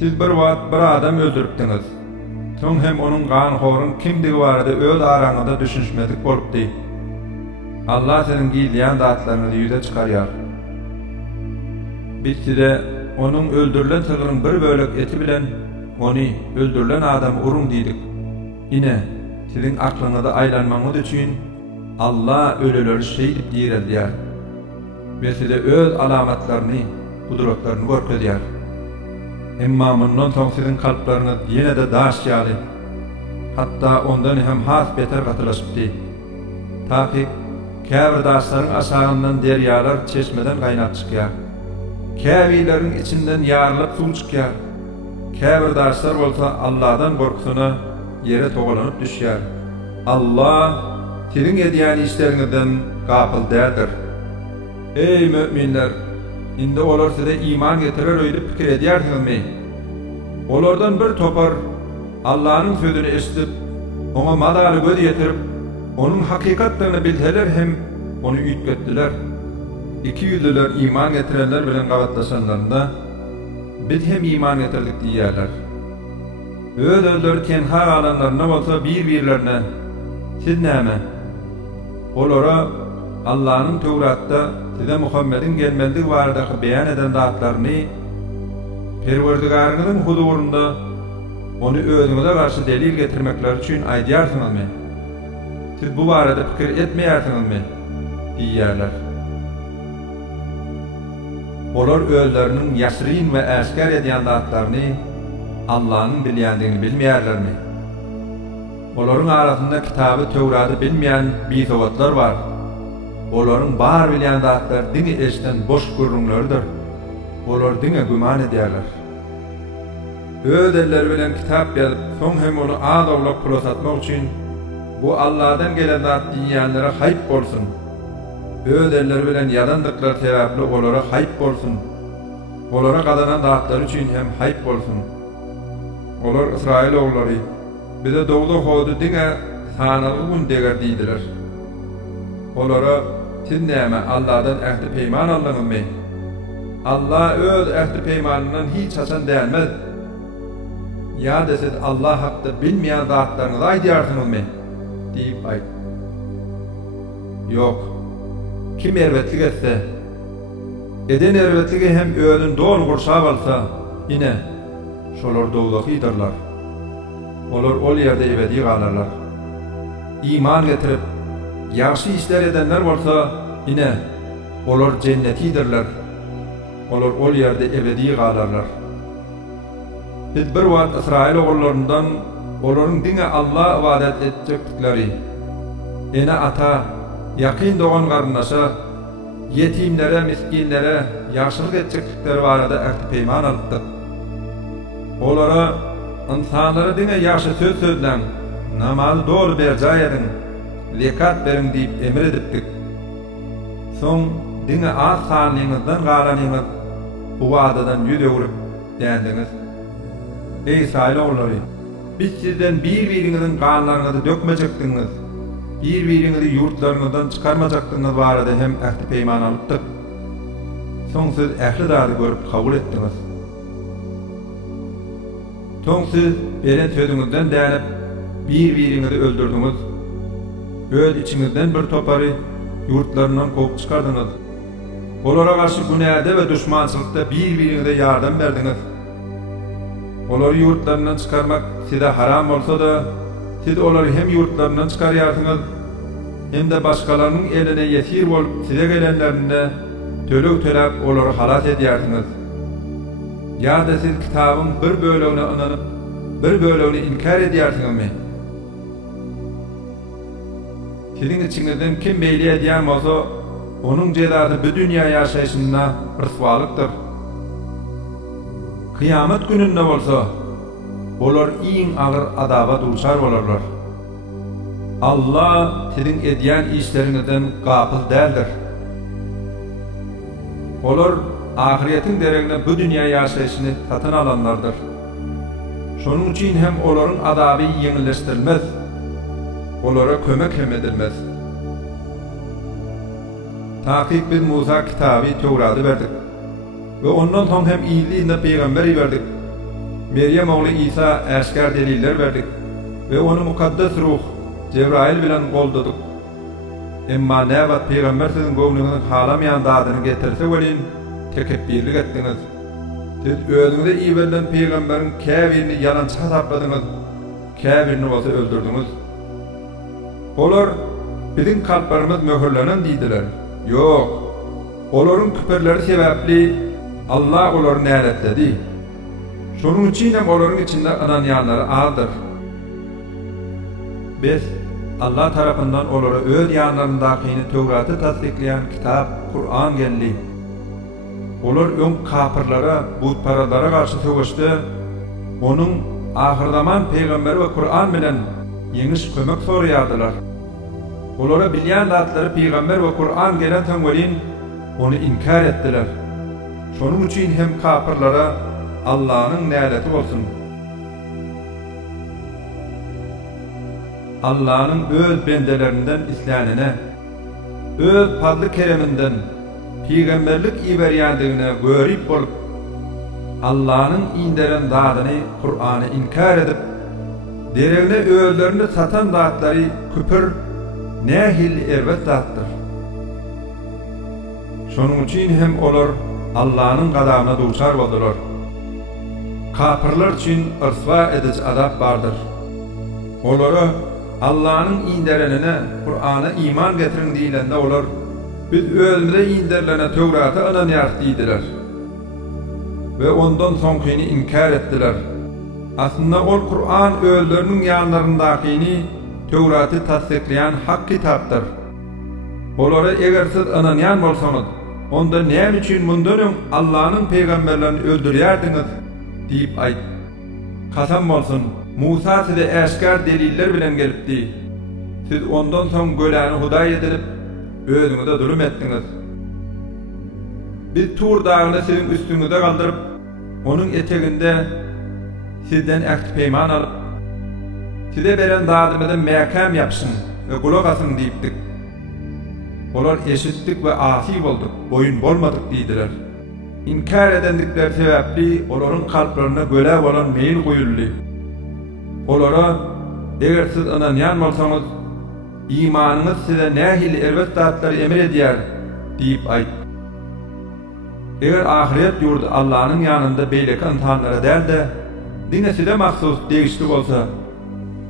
Siz bir wagt bir adam öldüripdiňiz. Soň hem onuň ganyhorun kimdigi barada öz araňyzda düşünşmedik bolupdy. Allah senin giyilýän zatlaryny ýüze çykarýar. Bitdi-de onuň öldürilen tygryň bir bölek eti bilen onu öldürilen adam urun diýdik. Ine siziň aklyňyzda aýlanmaňyz üçin Allah öleleri şeýdip diýerler. Ve size öz alamatlaryny, kudretlerini görkezýär. Emma mundan soň siziň kalplaryňyz ýene-de daşýaly. Hatda ondan hem has beter gatylaşypdy. Taky käbir daşlaryň aşagyndan derýalar çeşmeden gaýnap çykýar. Käbilerin içinden ýarlyk suw çykýar. Käbir daşlar bolsa Allahdan gorkusyna ýere togulanyp düşýär. Allah siziň edýän işleriňizden gapyl däldir. Ey müminler! Indi olar size iman getirer öýdüp pikir edýärsiňizmi? Olardan bir topar Allah'ın sözünü eşitip, ona madary göz ýetirip, onun hakykatlaryny bilseler hem onu üýtgetdiler. İki ýüzlüler iman getirenler bilen gabatlaşanlarynda biz hem iman getirdik diýýärler. Öz-özleri tenha galanlaryna bolsa bir-birlerine siz näme? Olara Allah'ın Tevratda size Muhammed'in gelmeli baradaky beýan eden zatlaryny Perwerdigaryňyzyň huzurunda onu özüňize garşy delil getirmekler üçin aýdýarsyňyzmy? Siz bu barada pikir etmeýärsiňizmi? diýýärler. Olar özleriniň ýaşryn we äskär edýän zatlaryny Allah'ın bilýändigini bilmeýärlermi? Olaryň arasynda kitaby Tewraty bilmeýän biýsowatlar bar. Olaryň bar bilýän zatlar dini eşden boş görünürler. Olar dine güman edýärler. Öz elleri bilen kitap ýazyp, soň hem onu azawlap prosatmak üçin bu Allah'dan gelen zat diýýänlere haýp bolsun. Öz elleri bilen ýadandyklar sebäpli olara haýp bolsun. Olara gadanan zatlar üçin hem haýp bolsun. Olar Israil oglary bize dogda howdy diňe sanaly gün deger diýdiler. Olara siz näme Allah'dan ähli peýman aldyňyzmy? Allah öz ähli peýmanyndan hiç haçan dälmez. Ya da siz Allah hakda bilmeýän zatlaryňyzy aýdýarsyňyzmy? diýip aýt. Yok. Kim erwetlik etse, eden erwetligi hem özüni doğru gursap alsa, ine şolar dowlakydylar. Olar ol ýerde ebedi galarlar. İman getirip ýaxşy işler edenler bolsa, ine olar cennetidirler. Olar ol ýerde ebedi galarlar. Biz bir wagt Israil ogullaryndan olaryň dine Allah ibadet etjekleri, ene ata, ýakyn dogan garyndaşa, yetimlere, miskinlere ýaşylyk etjekleri barada ähli peýman alypdyk. Olara insanlara dine ýaşy söz sözlen, namaz dogry berja edin, zekat berin diýip emir edipdik. Soň dine az sanlyňyzdan galanyňyz bu wagdadan ýüz öwrüp dändiňiz. Ey Israil oglary, biz sizden bir-biriňiziň ganlaryňyzy dökmejekdiňiz, bir-biriňizi ýurtlaryňyzdan çykarmajakdyňyz barada hem ähli peýman alypdyk. Soň siz ähli dady görüp kabul etdiňiz. Soň siz beren sözüňizden dänip bir-biriňizi öldürdiňiz. Öz içiňizden bir topary ýurtlaryndan kopup çykardyňyz. Olara garşy günäde we düşmançylykda bir-biriňize ýardam berdiňiz. Olary ýurtlaryndan çykarmak size haram bolsa da, siz olary hem ýurtlaryndan çykarýarsyňyz, hem de başgalarynyň eline ýetir bolup size gelenlerinde tölek töläp olary halat edýärsiňiz. Ýa-da siz kitabyň bir bölegine inanyp, bir bölegini inkar edýärsiňizmi? Siziň içiňizden kim beýle edýän bolsa, onuň jezasy bu dünýä ýaşaýşynda rıswalykdyr. Kıyamet gününde bolsa, olar iň agyr adaba duçar bolarlar. Allah siziň edýän işleriňizden gapyl däldir. Olar ahiretiň deregine bu dünýä ýaşaýşyny satyn alanlardyr. Şonuň üçin hem olaryň adaby ýeňilleşdirilmez, olara kömek hem edilmez. Takyp biz Musa kitaby Tewraty berdik. Ve ondan soň hem iyiliğinde peýgamberi berdik. Meryem oğlu İsa eşkar deliller verdik ve onu mukaddes ruh Cebrail bilen goldadık. Emma näbat peygamber sizin gowluňyň halamayan dadyny getirse welin tekebbirlik etdiňiz. Siz özüňize iwelden peýgamberiň käbirini ýalançy hasapladyňyz, käbirini bolsa öldürdiňiz. Olar biziň kalplarymyz möhürlenen diýdiler. Ýok. Olaryň küperleri sebäpli Allah olary näletledi. Şonuň üçin hem olaryň içinde ananýanlary azdyr. Biz Allah tarapyndan olara öz ýanlaryndakyny Tewraty tasdikleýän kitap Kur'an geldi. Olar öň kapyrlara, butparalara garşy söwüşdi. Onuň ahir zaman peýgamberi we Kur'an bilen ýeňiş kömek soraýardylar. Olara bilýän zatlary peýgamber we Kur'an gelen taňwelin onu inkar etdiler. Şonuň üçin hem kapyrlara Allah'ın näleti bolsun. Allah'ın öz bendelerinden islanine, öz fadly kereminden peýgamberlik iberýändigine görüp bolup, Allah'ın inderen dadyny Kur'any inkar edip, deregine öýlerini satan zatlary küpür, nähil erwet zatdyr. Şonuň üçin hem olar Allah'ın gadabyna duçar boldular. Kapyrlar üçin ırswa edici azap bardyr. Olara Allah'ın inderenine Kur'an'a iman getirin diýilende olar biz özümizde inderlene Tewraty ananýar diýdiler. Ve ondan soňkyny inkar etdiler. Aslında ol Kur'an özleriniň ýanlaryndakyny Tewraty tasdikleýän hak kitapdyr. Olara eger siz ananýan bolsaňyz, onda näme üçin mundan Allah'ın peýgamberlerini öldürýärdiňiz diýip aýt. Kasam bolsun, Musa size eşkar deliller bilen gelipdi. Siz ondan soň göläni hudaý edilip, özüňize zulüm etdiňiz. Biz Tur dagyny sizin üstüňize galdyryp, onuň eteginde sizden ähd peýman alyp, size beren dadymyza mäkam ýapşyň we gulak asyň diýipdik. Olar eşitdik we asy bolduk, boyun bolmadyk diýdiler. İnkar edendikler sebäpli olaryň kalplaryna göle bolan meýil goýuldy. Olara eger siz ananýan bolsaňyz, imanyňyz size nähil erwet zatlary emir edýär diýip aýt. Eger ahiret ýurdu Allah'ın ýanynda beýleki imtihanlara dälde, dine size mahsus degişli bolsa,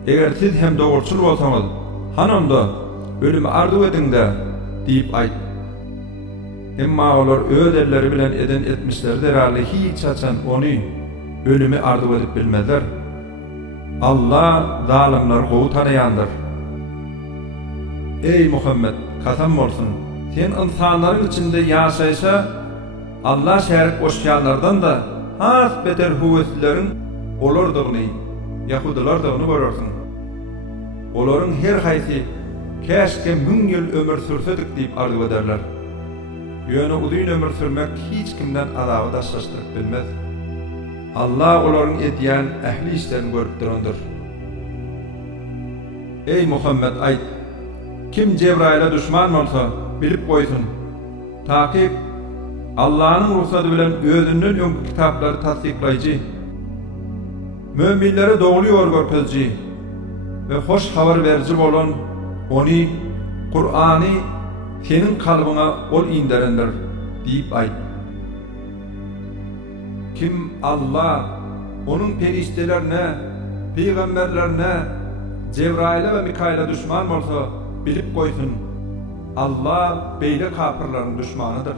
eger siz hem dogurçul bolsaňyz, hanonda ölümi arzu ediňde diýip aýt. Emma olar öz elleri bilen eden etmişler derhali hiç açan onu ölümü arzu edip bilmezler. Allah zalimler gowy tanaýandyr. Ey Muhammed, kasam bolsun, sen insanlaryň içinde ýaşaýsa, Allah şärik goşýanlardan da has beter huwesleriň olardygyny, Yahudilardygyny görersiň. Olaryň her haýsy käşke 1000 ýyl ömür sürsedik diýip arzu ederler. Ýöne uzun ömür sürmek hiç kimden adaby daşlaşdyryp bilmez. Allah olaryň edýän ähli işlerini görüp durandyr. Ey Muhammed aýt, kim Cebrail'e düşman bolsa bilip goýsun. Takip Allah'ın ruhsaty bilen özünden öňkü kitaplary tasdiklaýjy, möminlere dogry ýol görkezji we hoş habar berji bolan onu Kur'any senin kalbına ol inderendir diýip aýt. Kim Allah, onun periştelerine, peygamberlerine, Cebrail'e ve Mikail'e düşman bolsa bilip goýsun. Allah beýle kapyrlaryň düşmanydyr.